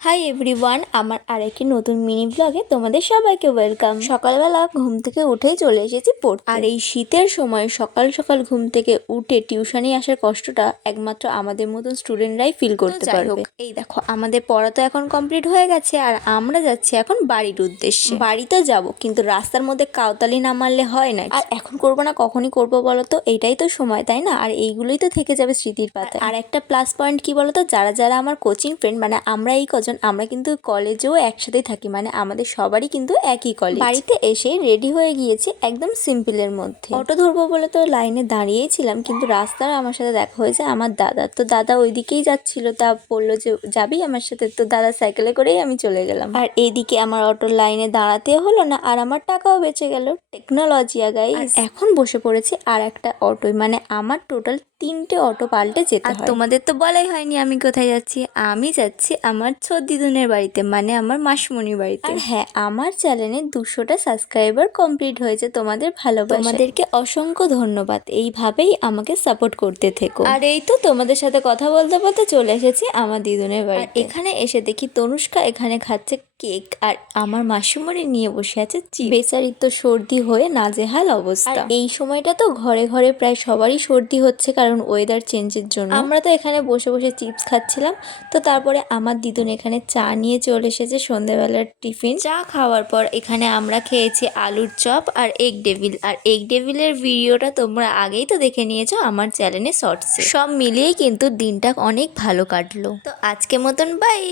Hi everyone, আমার আরেকটি নতুন মিনি ব্লগে তোমাদের সবাইকে ওয়েলকাম। সকালবেলা ঘুম থেকে উঠেই চলে এসেছি পড়তে। আর এই শীতের সময় সকাল সকাল ঘুম থেকে উঠে টিউশনে আসার কষ্টটা একমাত্র আমাদের মতন স্টুডেন্টরাই ফিল করতে পারবে। এই দেখো, আমাদের পড়া তো এখন কমপ্লিট হয়ে গেছে আর আমরা যাচ্ছি এখন বাড়ির উদ্দেশ্যে। বাড়িতে যাব, কিন্তু রাস্তার মধ্যে কাউতালি না মারলে হয় না। আর এখন করবো না, কখনই করবো বলো তো? এইটাই তো সময়, তাই না? আর এইগুলোই তো থেকে যাবে স্মৃতির পাতায়। আর একটা প্লাস পয়েন্ট কি বলো তো, যারা যারা আমার কোচিং ফ্রেন্ড, মানে আমরা এই আমরা কিন্তু কলেজেও একসাথেই থাকি, মানে আমাদের সবারই কিন্তু একই কলেজ। বাড়িতে এসে রেডি হয়ে গিয়েছি একদম সিম্পলের মধ্যে। অটো ধরবো বলে তো লাইনে দাঁড়িয়েই ছিলাম, কিন্তু রাস্তায় আমার সাথে দেখা হয়েছে আমার দাদা। তো দাদা ওইদিকেই যাচ্ছিল, তা বললো যে যাবি আমার সাথে? তো দাদা সাইকেলে করেই আমি চলে গেলাম। আর এইদিকে আমার অটোর লাইনে দাঁড়াতে হলো না, আর আমার টাকাও বেঁচে গেল। Technology guys. এখন বসে পড়েছি আর একটা অটোয়, মানে আমার টোটাল 3টে অটো পাল্টে যেতে হয়। তোমাদের তো বলাই হয়নি আমি কোথায় যাচ্ছি। আমি যাচ্ছি আমার দিদুনের বাড়িতে, মানে আমার মাসমণির বাড়িতে। আর হ্যাঁ, আমার চ্যানেলে 200টা সাবস্ক্রাইবার কমপ্লিট হয়েছে। তোমাদের ভালোবাসা, তোমাদেরকে অসংখ্য ধন্যবাদ। এইভাবেই আমাকে সাপোর্ট করতে থেকো। আর এই তো তোমাদের সাথে কথা বলতে বলতে চলে এসেছি আমার দিদুনের বাড়িতে। এখানে এসে দেখি তনুষ্কা এখানে খাচ্ছে কেক, আর আমার মাসিমণি নিয়ে বসে আছে চিপস। বেচারির তো সর্দি হয়ে নাজেহাল অবস্থা। এই সময়টা তো ঘরে ঘরে প্রায় সবারই সর্দি হচ্ছে, কারণ ওয়েদার চেঞ্জের জন্য। আমরা তো এখানে বসে বসে চিপস খাচ্ছিলাম। তো তারপরে আমার দিদুন এখানে চা নিয়ে চলে এসেছে, সন্ধ্যেবেলার টিফিন। চা খাওয়ার পর এখানে আমরা খেয়েছি আলুর চপ আর এগ ডেভিল। আর এগ ডেভিলের ভিডিওটা তোমরা আগেই তো দেখে নিয়েছো আমার চ্যানেলে শর্টসে। সব মিলিয়েই কিন্তু দিনটা অনেক ভালো কাটলো। তো আজকে মতন বাই।